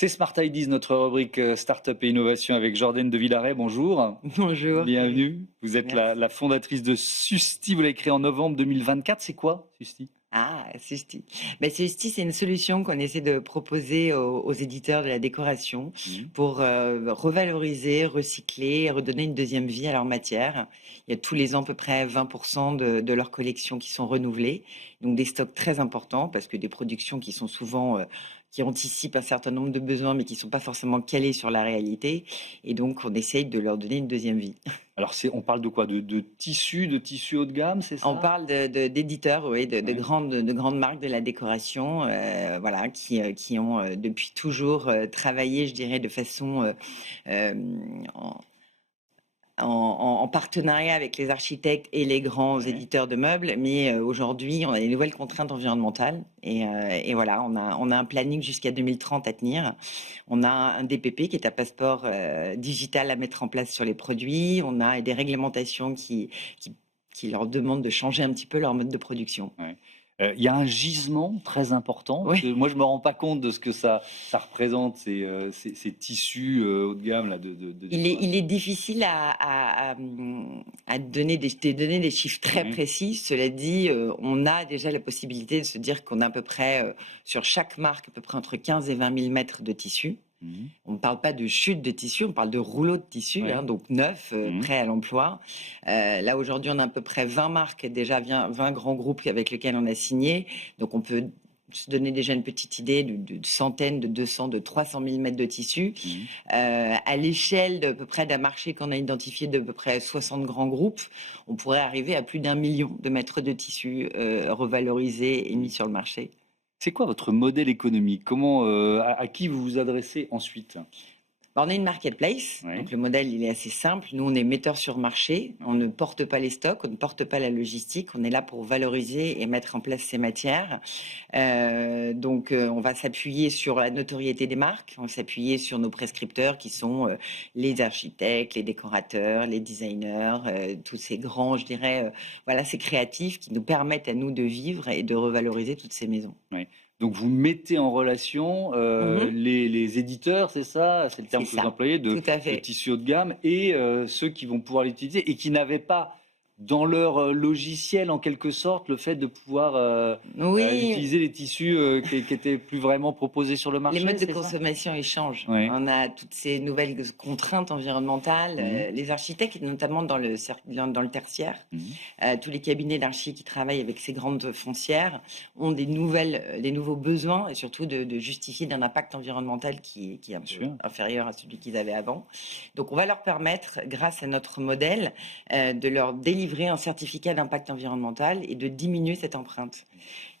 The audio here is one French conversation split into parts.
C'est Smart Ideas, notre rubrique Startup et Innovation avec Jordan de Villaret. Bonjour. Bonjour, Bienvenue. Vous êtes merci. la fondatrice de Susti. Vous l'avez créé en novembre 2024. C'est quoi, Susti? Susti. Susti, c'est une solution qu'on essaie de proposer aux éditeurs de la décoration Mhm. pour revaloriser, recycler et redonner une deuxième vie à leur matière. Il y a tous les ans à peu près 20% de leurs collections qui sont renouvelées. Donc des stocks très importants parce que des productions qui sont souvent qui anticipent un certain nombre de besoins mais qui ne sont pas forcément calés sur la réalité. Et donc on essaye de leur donner une deuxième vie. Alors, on parle de quoi? De tissus haut de gamme, c'est On ça? parle d'éditeurs, oui, Ouais. de grandes marques de la décoration, voilà, qui ont depuis toujours travaillé, je dirais, de façon en, en partenariat avec les architectes et les grands Ouais. éditeurs de meubles. Mais aujourd'hui, on a des nouvelles contraintes environnementales. Et voilà, on a un planning jusqu'à 2030 à tenir. On a un DPP qui est un passeport digital à mettre en place sur les produits. On a des réglementations qui leur demandent de changer un petit peu leur mode de production. Ouais. Il y a un gisement très important, parce Oui. que moi je me rends pas compte de ce que ça représente, ces tissus haut de gamme là, de Il décoration. est difficile à donner des chiffres très Ouais. précis. Cela dit, on a déjà la possibilité de se dire qu'on a à peu près, sur chaque marque, à peu près entre 15 et 20 000 mètres de tissu. Mhm. On ne parle pas de chute de tissu, on parle de rouleau de tissu, hein, Ouais. donc neuf, Mhm. prêt à l'emploi. Là, aujourd'hui, on a à peu près 20 marques, déjà 20 grands groupes avec lesquels on a signé. Donc, on peut se donner déjà une petite idée de centaines, de 200, de 300 000 mètres de tissu. Mhm. À l'échelle de peu près d'un marché qu'on a identifié de peu près 60 grands groupes, on pourrait arriver à plus d'1 million de mètres de tissu revalorisés et mis Mhm. sur le marché. C'est quoi votre modèle économique? Comment, à qui vous vous adressez ensuite? On est une marketplace, Ouais, donc le modèle il est assez simple. Nous, on est metteur sur marché, on ouais. ne porte pas les stocks, on ne porte pas la logistique, on est là pour valoriser et mettre en place ces matières. On va s'appuyer sur la notoriété des marques, on va s'appuyer sur nos prescripteurs qui sont les architectes, les décorateurs, les designers, tous ces grands, je dirais, voilà, ces créatifs qui nous permettent à nous de vivre et de revaloriser toutes ces maisons. Ouais. Donc vous mettez en relation, Mhm. les éditeurs, c'est ça? C'est le C'est terme que vous ça, employez, tout à de fait. tissus haut de gamme et ceux qui vont pouvoir l'utiliser et qui n'avaient pas dans leur, logiciel, en quelque sorte, le fait de pouvoir, Oui, utiliser les tissus, qui étaient plus vraiment proposés sur le les marché, modes de c'est ça? consommation, ils changent. Oui. On a toutes ces nouvelles contraintes environnementales. Mmh. Les architectes, notamment dans le tertiaire, Mmh. tous les cabinets d'archi qui travaillent avec ces grandes foncières ont des nouveaux besoins et surtout de justifier d'un impact environnemental qui est un Bien peu sûr. inférieur à celui qu'ils avaient avant. Donc, on va leur permettre, grâce à notre modèle, de leur délivrer un certificat d'impact environnemental et de diminuer cette empreinte.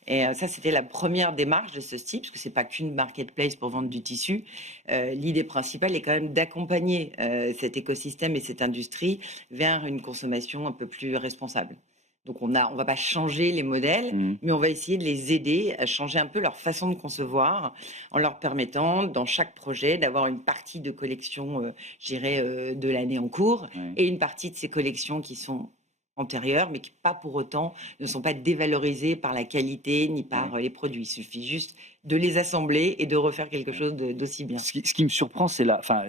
Et ça, c'était la première démarche de ce type, parce que c'est pas qu'une marketplace pour vendre Mmh. du tissu. L'idée principale est quand même d'accompagner cet écosystème et cette industrie vers une consommation un peu plus responsable. Donc on va pas changer les modèles, Mmh. mais on va essayer de les aider à changer un peu leur façon de concevoir, en leur permettant, dans chaque projet, d'avoir une partie de collection, je dirais, de l'année en cours, Ouais. et une partie de ces collections qui sont antérieures, mais qui pas pour autant ne sont pas dévalorisés par la qualité ni par Ouais. les produits. Il suffit juste de les assembler et de refaire quelque Ouais. chose d'aussi bien. Ce qui me surprend, c'est la enfin,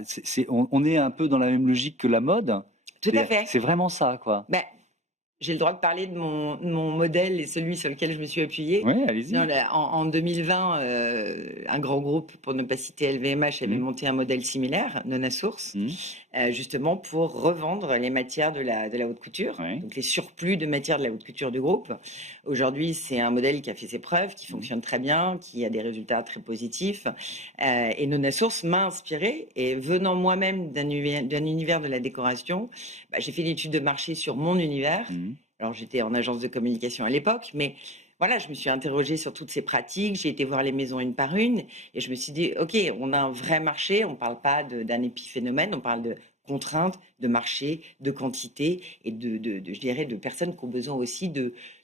on est un peu dans la même logique que la mode. Tout à fait. C'est vraiment ça, quoi. Ben, j'ai le droit de parler de mon modèle et celui sur lequel je me suis appuyée. Oui, Non, allez-y. en 2020, un grand groupe, pour ne pas citer LVMH, avait Mmh. monté un modèle similaire, Nona Source, Mmh. justement pour revendre les matières de la haute couture, Ouais. donc les surplus de matières de la haute couture du groupe. Aujourd'hui, c'est un modèle qui a fait ses preuves, qui Mmh. fonctionne très bien, qui a des résultats très positifs. Et Nona Source m'a inspirée. Et venant moi-même d'un univers de la décoration, j'ai fait une étude de marché sur mon univers. Mmh. Alors, j'étais en agence de communication à l'époque, mais voilà, je me suis interrogée sur toutes ces pratiques. J'ai été voir les maisons une par une et je me suis dit, OK, on a un vrai marché. On ne parle pas d'un épiphénomène, on parle de contraintes, de marché, de quantité et je dirais, de personnes qui ont besoin aussi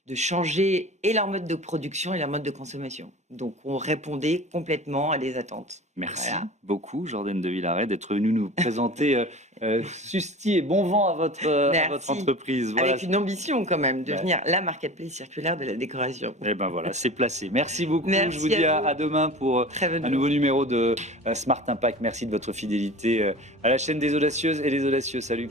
de changer et leur mode de production et leur mode de consommation. Donc, on répondait complètement à des attentes. Merci Voilà. beaucoup, Jordan de Villaret, d'être venu nous présenter Susti et bon vent à votre Merci. entreprise. Voilà. Avec une ambition quand même, de Ouais. devenir la marketplace circulaire de la décoration. Et ben voilà, c'est placé. Merci beaucoup. Merci Je vous dis à vous. à demain pour Très bonne un nouveau numéro de Smart Impact. Merci de votre fidélité à la chaîne des audacieuses et des audacieux. Salut.